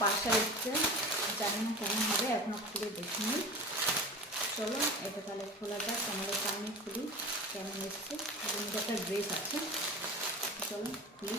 Parcel এসছে, জানি না কেমন হবে, এখনো খুলে দেখিনি। চলো এটা তাহলে খোলা যাক, তোমাদের সামনে খুলি কেমন এসছে। এর মধ্যে একটা ড্রেস আছে, চলো খুলি।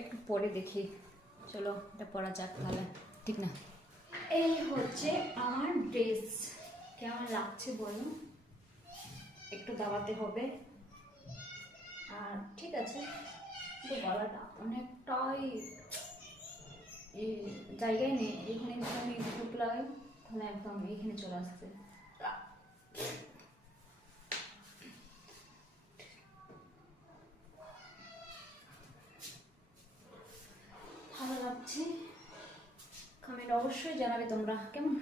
একটু পরে দেখি, চলো এটা পরা যাক তাহলে, ঠিক না? এই হচ্ছে আমার ড্রেস, কেমন লাগছে বলো, একটু দাবাতে হবে। আর ঠিক আছে, কিন্তু গলাটা অনেকটাই এই জায়গায় নেই, এখানে যদি আমি হুক লাগাই তাহলে একদম এইখানে চলে আসছে। ভালো লাগছে, কমেন্ট অবশ্যই জানাবে তোমরা কেমন।